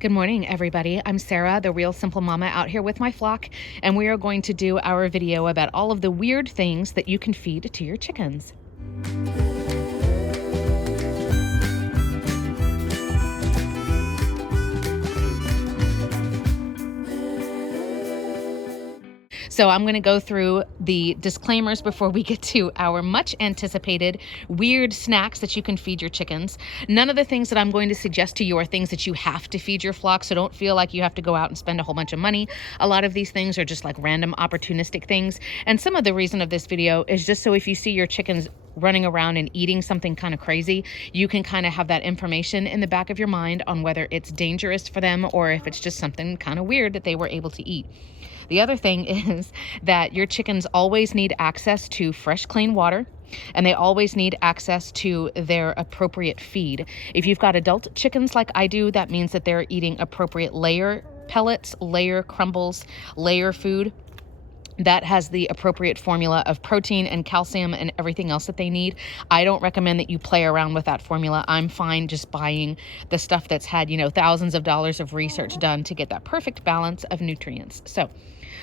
Good morning, everybody. I'm Sarah, the Real Simple Mama, out here with my flock, and we are going to do our video about all of the weird things that you can feed to your chickens. So I'm going to go through the disclaimers before we get to our much anticipated weird snacks that you can feed your chickens. None of the things that I'm going to suggest to you are things that you have to feed your flock, so don't feel like you have to go out and spend a whole bunch of money. A lot of these things are just like random opportunistic things. And some of the reason of this video is just so if you see your chickens running around and eating something kind of crazy, you can kind of have that information in the back of your mind on whether it's dangerous for them or if it's just something kind of weird that they were able to eat. The other thing is that your chickens always need access to fresh, clean water, and they always need access to their appropriate feed. If you've got adult chickens like I do, that means that they're eating appropriate layer pellets, layer crumbles, layer food. That has the appropriate formula of protein and calcium and everything else that they need. I don't recommend that you play around with that formula. I'm fine just buying the stuff that's had, thousands of dollars of research done to get that perfect balance of nutrients. So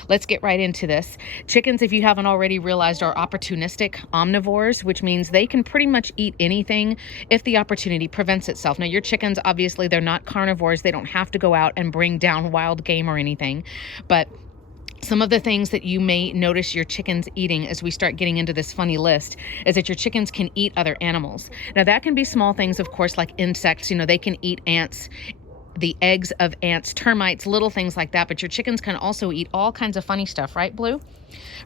let's get right into this. Chickens, if you haven't already realized, are opportunistic omnivores, which means they can pretty much eat anything if the opportunity presents itself. Now, your chickens, obviously, they're not carnivores. They don't have to go out and bring down wild game or anything, but some of the things that you may notice your chickens eating as we start getting into this funny list is that your chickens can eat other animals. Now, that can be small things, of course, like insects. They can eat ants, the eggs of ants, termites, little things like that. But your chickens can also eat all kinds of funny stuff, right, Blue?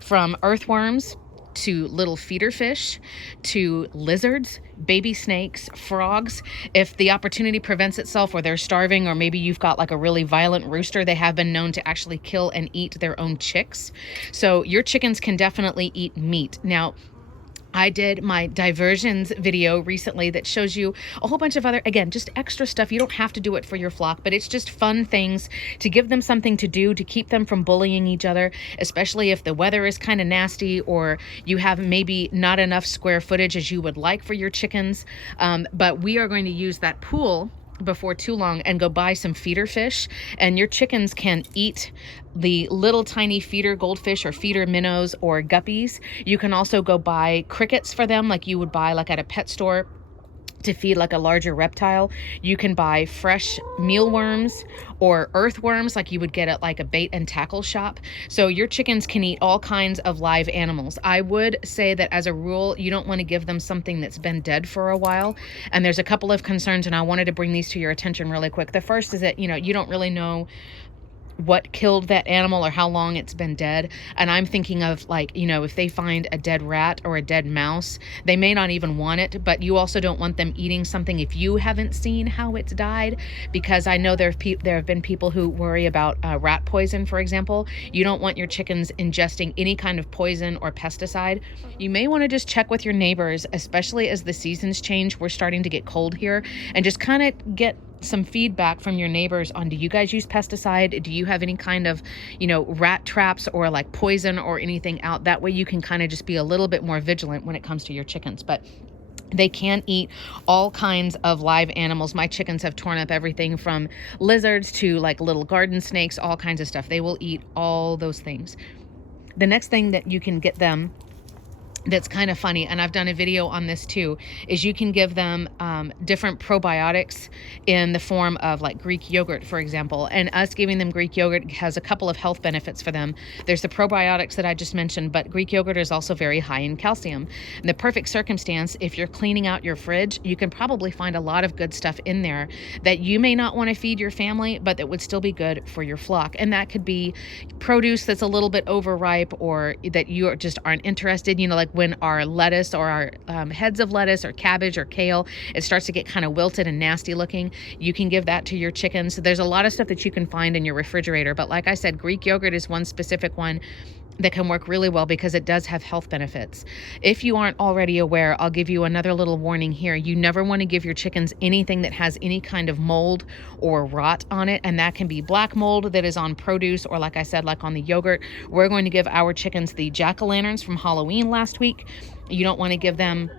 From earthworms to little feeder fish, to lizards, baby snakes, frogs. If the opportunity presents itself or they're starving, or maybe you've got like a really violent rooster, they have been known to actually kill and eat their own chicks. So your chickens can definitely eat meat. Now, I did my diversions video recently that shows you a whole bunch of other, again, just extra stuff. You don't have to do it for your flock, but it's just fun things to give them something to do to keep them from bullying each other, especially if the weather is kind of nasty or you have maybe not enough square footage as you would like for your chickens. But we are going to use that pool before too long and go buy some feeder fish, and your chickens can eat the little tiny feeder goldfish or feeder minnows or guppies. You can also go buy crickets for them like you would buy like at a pet store to feed like a larger reptile. You can buy fresh mealworms or earthworms like you would get at like a bait and tackle shop. So your chickens can eat all kinds of live animals. I would say that as a rule, you don't want to give them something that's been dead for a while. And there's a couple of concerns, and I wanted to bring these to your attention really quick. The first is that, you don't really know what killed that animal or how long it's been dead. And I'm thinking of like, if they find a dead rat or a dead mouse, they may not even want it, but you also don't want them eating something if you haven't seen how it's died, because I know there have been people who worry about rat poison, for example. You don't want your chickens ingesting any kind of poison or pesticide. You may want to just check with your neighbors, especially as the seasons change. We're starting to get cold here, and just kind of get some feedback from your neighbors on, do you guys use pesticide? Do you have any kind of, rat traps or like poison or anything out? That way you can kind of just be a little bit more vigilant when it comes to your chickens. But they can eat all kinds of live animals. My chickens have torn up everything from lizards to like little garden snakes, all kinds of stuff. They will eat all those things. The next thing that you can get them that's kind of funny, and I've done a video on this too, is you can give them different probiotics in the form of like Greek yogurt, for example. And us giving them Greek yogurt has a couple of health benefits for them. There's the probiotics that I just mentioned, but Greek yogurt is also very high in calcium. In the perfect circumstance, if you're cleaning out your fridge, you can probably find a lot of good stuff in there that you may not want to feed your family, but that would still be good for your flock. And that could be produce that's a little bit overripe, or that you just aren't interested, like when our lettuce or our heads of lettuce or cabbage or kale, it starts to get kind of wilted and nasty looking, you can give that to your chickens. So there's a lot of stuff that you can find in your refrigerator. But like I said, Greek yogurt is one specific one that can work really well because it does have health benefits. If you aren't already aware, I'll give you another little warning here. You never want to give your chickens anything that has any kind of mold or rot on it. And that can be black mold that is on produce, or like I said, like on the yogurt. We're going to give our chickens the jack-o'-lanterns from Halloween last week. You don't want to give them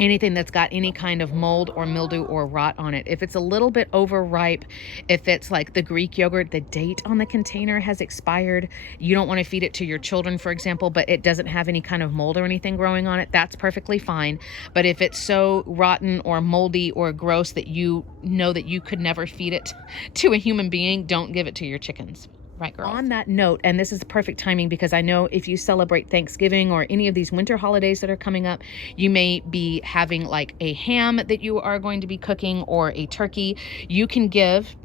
anything that's got any kind of mold or mildew or rot on it. If it's a little bit overripe, if it's like the Greek yogurt, the date on the container has expired, you don't want to feed it to your children, for example, but it doesn't have any kind of mold or anything growing on it, that's perfectly fine. But if it's so rotten or moldy or gross that you know that you could never feed it to a human being, don't give it to your chickens. Right, girls. On that note, and this is perfect timing because I know if you celebrate Thanksgiving or any of these winter holidays that are coming up, you may be having like a ham that you are going to be cooking or a turkey. You can give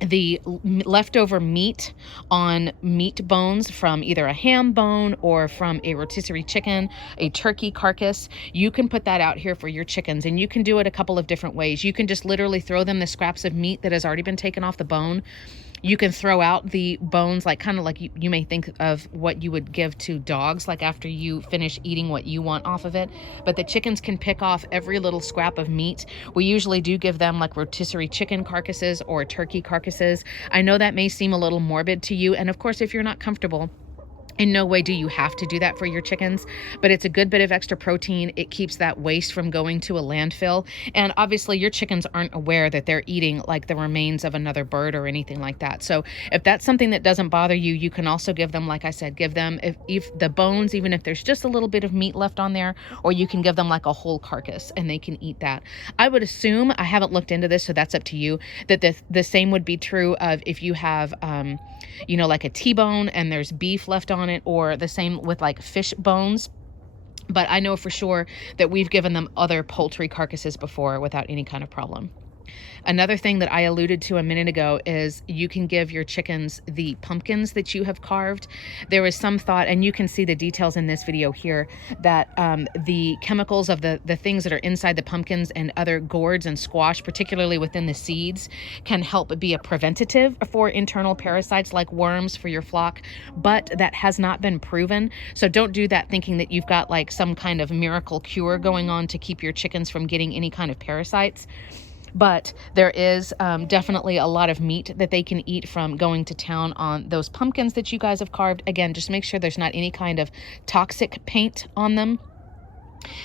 the leftover meat on meat bones from either a ham bone or from a rotisserie chicken, a turkey carcass. You can put that out here for your chickens, and you can do it a couple of different ways. You can just literally throw them the scraps of meat that has already been taken off the bone. You can throw out the bones, like kind of like you may think of what you would give to dogs, like after you finish eating what you want off of it. But the chickens can pick off every little scrap of meat. We usually do give them like rotisserie chicken carcasses or turkey carcasses. I know that may seem a little morbid to you. And of course, if you're not comfortable, in no way do you have to do that for your chickens, but it's a good bit of extra protein. It keeps that waste from going to a landfill. And obviously your chickens aren't aware that they're eating like the remains of another bird or anything like that. So if that's something that doesn't bother you, you can also give them, like I said, give them if the bones, even if there's just a little bit of meat left on there, or you can give them like a whole carcass and they can eat that. I would assume, I haven't looked into this, so that's up to you, that the same would be true of if you have, you know, like a T-bone and there's beef left on it, or the same with like fish bones. But I know for sure that we've given them other poultry carcasses before without any kind of problem. Another thing that I alluded to a minute ago is you can give your chickens the pumpkins that you have carved. There was some thought, and you can see the details in this video here, that the chemicals of the things that are inside the pumpkins and other gourds and squash, particularly within the seeds, can help be a preventative for internal parasites like worms for your flock, but that has not been proven. So don't do that thinking that you've got like some kind of miracle cure going on to keep your chickens from getting any kind of parasites. But there is definitely a lot of meat that they can eat from going to town on those pumpkins that you guys have carved. Again, just make sure there's not any kind of toxic paint on them.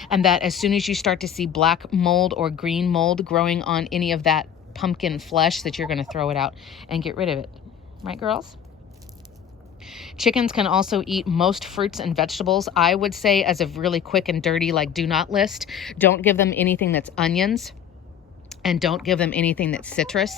And that as soon as you start to see black mold or green mold growing on any of that pumpkin flesh, that you're going to throw it out and get rid of it. Right, girls? Chickens can also eat most fruits and vegetables. I would say, as a really quick and dirty, like, do not list, don't give them anything that's onions. And don't give them anything that's citrus.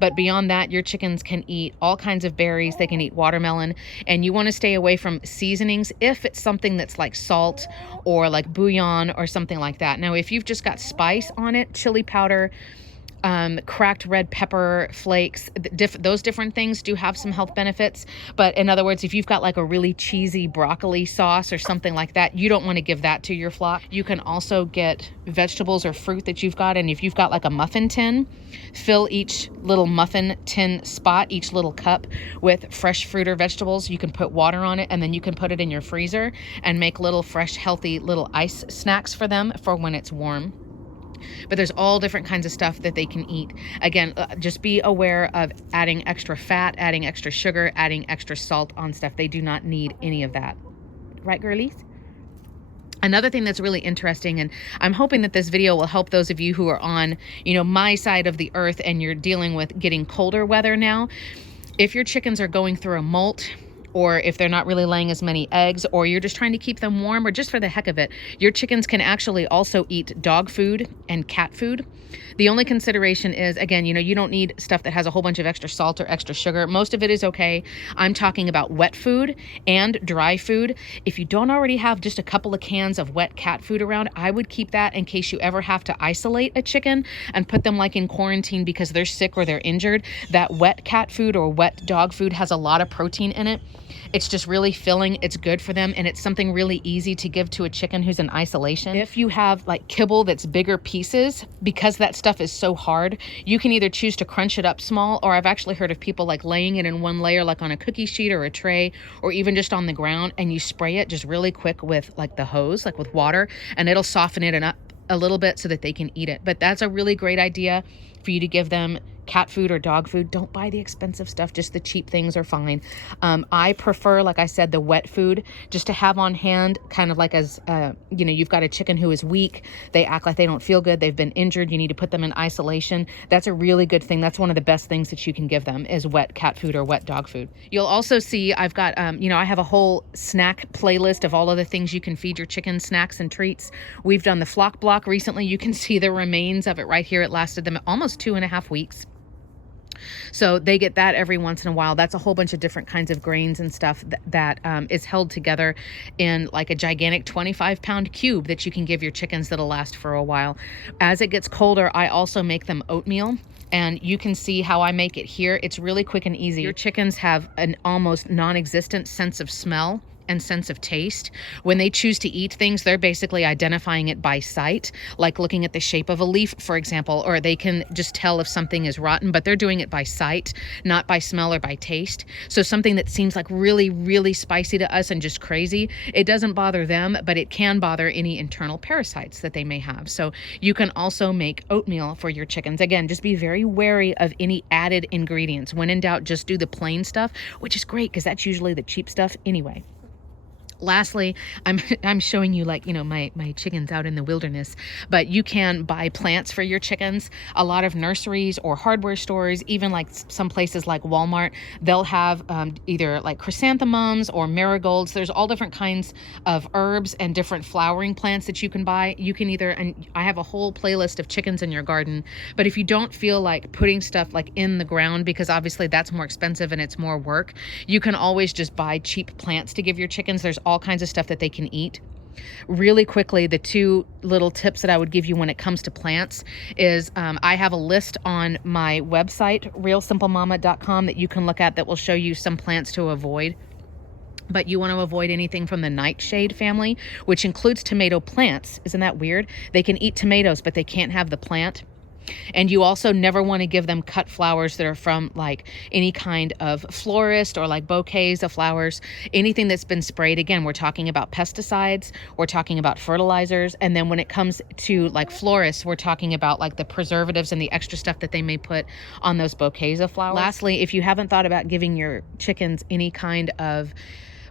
But beyond that, your chickens can eat all kinds of berries. They can eat watermelon. And you want to stay away from seasonings if it's something that's like salt or like bouillon or something like that. Now, if you've just got spice on it, chili powder, cracked red pepper flakes, those different things do have some health benefits. But in other words, if you've got like a really cheesy broccoli sauce or something like that, you don't want to give that to your flock. You can also get vegetables or fruit that you've got. And if you've got like a muffin tin, fill each little muffin tin spot, each little cup, with fresh fruit or vegetables. You can put water on it, and then you can put it in your freezer and make little fresh, healthy little ice snacks for them for when it's warm. But there's all different kinds of stuff that they can eat. Again, just be aware of adding extra fat, adding extra sugar, adding extra salt on stuff. They do not need any of that. Right, girlies? Another thing that's really interesting, and I'm hoping that this video will help those of you who are on, you know, my side of the earth and you're dealing with getting colder weather now. If your chickens are going through a molt, or if they're not really laying as many eggs, or you're just trying to keep them warm, or just for the heck of it, your chickens can actually also eat dog food and cat food. The only consideration is, again, you know, you don't need stuff that has a whole bunch of extra salt or extra sugar. Most of it is okay. I'm talking about wet food and dry food. If you don't already have just a couple of cans of wet cat food around, I would keep that in case you ever have to isolate a chicken and put them like in quarantine because they're sick or they're injured. That wet cat food or wet dog food has a lot of protein in it. It's just really filling. It's good for them. And it's something really easy to give to a chicken who's in isolation. If you have like kibble that's bigger pieces, because that stuff is so hard, you can either choose to crunch it up small, or I've actually heard of people like laying it in one layer, like on a cookie sheet or a tray, or even just on the ground, and you spray it just really quick with like the hose, like with water, and it'll soften it up a little bit so that they can eat it. But that's a really great idea for you to give them cat food or dog food, don't buy the expensive stuff. Just the cheap things are fine. I prefer, like I said, the wet food just to have on hand, kind of like as, you know, you've got a chicken who is weak. They act like they don't feel good. They've been injured. You need to put them in isolation. That's a really good thing. That's one of the best things that you can give them is wet cat food or wet dog food. You'll also see I've got, you know, I have a whole snack playlist of all of the things you can feed your chicken, snacks and treats. We've done the flock block recently. You can see the remains of it right here. It lasted them almost 2.5 weeks. So they get that every once in a while. That's a whole bunch of different kinds of grains and stuff that is held together in like a gigantic 25-pound cube that you can give your chickens that'll last for a while. As it gets colder, I also make them oatmeal. And you can see how I make it here. It's really quick and easy. Your chickens have an almost non-existent sense of smell and sense of taste. When they choose to eat things, they're basically identifying it by sight, like looking at the shape of a leaf, for example, or they can just tell if something is rotten, but they're doing it by sight, not by smell or by taste. So something that seems like really, really spicy to us and just crazy, it doesn't bother them, but it can bother any internal parasites that they may have. So you can also make oatmeal for your chickens. Again, just be very wary of any added ingredients. When in doubt, just do the plain stuff, which is great because that's usually the cheap stuff anyway. Lastly, I'm showing you, like, you know, my chickens out in the wilderness, but you can buy plants for your chickens. A lot of nurseries or hardware stores, even like some places like Walmart, they'll have either like chrysanthemums or marigolds. There's all different kinds of herbs and different flowering plants that you can buy. You can either, and I have a whole playlist of chickens in your garden, but if you don't feel like putting stuff like in the ground, because obviously that's more expensive and it's more work, you can always just buy cheap plants to give your chickens. There's all kinds of stuff that they can eat. Really quickly, the two little tips that I would give you when it comes to plants is I have a list on my website, realsimplemama.com, that you can look at that will show you some plants to avoid. But you want to avoid anything from the nightshade family, which includes tomato plants. Isn't that weird? They can eat tomatoes, but they can't have the plant. And you also never want to give them cut flowers that are from like any kind of florist or like bouquets of flowers, anything that's been sprayed. Again, we're talking about pesticides, we're talking about fertilizers. And then when it comes to like florists, we're talking about like the preservatives and the extra stuff that they may put on those bouquets of flowers. Lastly, if you haven't thought about giving your chickens any kind of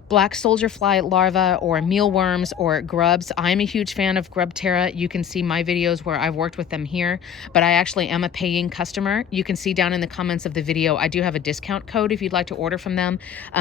black soldier fly larvae or mealworms or grubs, I'm a huge fan of Grub Terra. You can see my videos where I've worked with them here, but I actually am a paying customer. You can see down in the comments of the video, I do have a discount code if you'd like to order from them,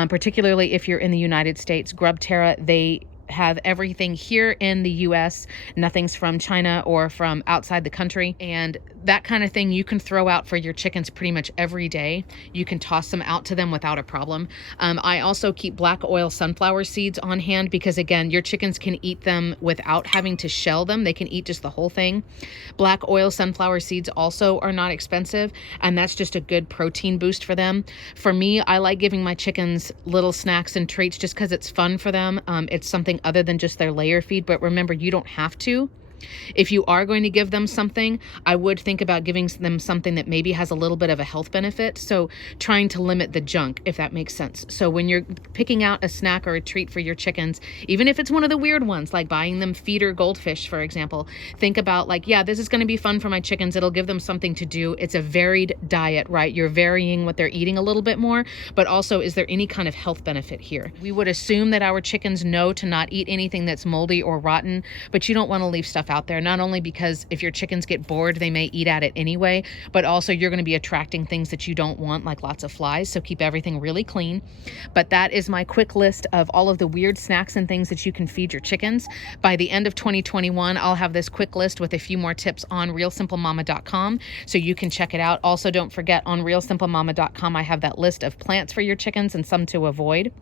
particularly if you're in the United States. Grub Terra, they have everything here in the US. Nothing's from China or from outside the country. And that kind of thing you can throw out for your chickens pretty much every day. You can toss them out to them without a problem. I also keep black oil sunflower seeds on hand because, again, your chickens can eat them without having to shell them. They can eat just the whole thing. Black oil sunflower seeds also are not expensive, and that's just a good protein boost for them. For me, I like giving my chickens little snacks and treats just because it's fun for them. It's something other than just their layer feed, but remember, you don't have to. If you are going to give them something, I would think about giving them something that maybe has a little bit of a health benefit. So trying to limit the junk, if that makes sense. So when you're picking out a snack or a treat for your chickens, even if it's one of the weird ones, like buying them feeder goldfish, for example, think about like, yeah, this is going to be fun for my chickens. It'll give them something to do. It's a varied diet, right? You're varying what they're eating a little bit more, but also, is there any kind of health benefit here? We would assume that our chickens know to not eat anything that's moldy or rotten, but you don't want to leave stuff out there, not only because if your chickens get bored, they may eat at it anyway, but also you're going to be attracting things that you don't want, like lots of flies. So keep everything really clean. But that is my quick list of all of the weird snacks and things that you can feed your chickens. By the end of 2021, I'll have this quick list with a few more tips on realsimplemama.com, so you can check it out. Also, don't forget, on realsimplemama.com, I have that list of plants for your chickens and some to avoid.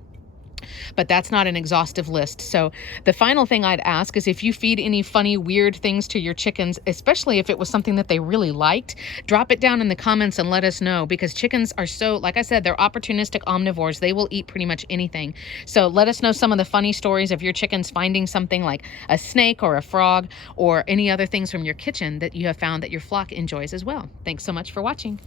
But that's not an exhaustive list. So the final thing I'd ask is, if you feed any funny, weird things to your chickens, especially if it was something that they really liked, drop it down in the comments and let us know, because chickens are so, like I said, they're opportunistic omnivores. They will eat pretty much anything. So let us know some of the funny stories of your chickens finding something like a snake or a frog or any other things from your kitchen that you have found that your flock enjoys as well. Thanks so much for watching.